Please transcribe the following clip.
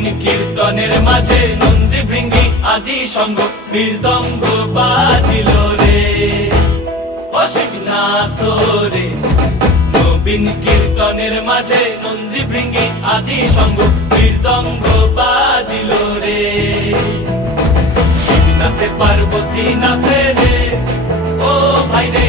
নবীন কীর্তনের মাঝে নন্দী ভৃঙ্গি আদি সঙ্গ মৃদঙ্গ বাজিল রে অসীম নাসরে। নবীন কীর্তনের মাঝে নন্দী ভৃঙ্গি আদি সঙ্গ মৃদঙ্গ বাজিল রে। শিব নাচে পার্বতী নাচে রে ও ভাই রে।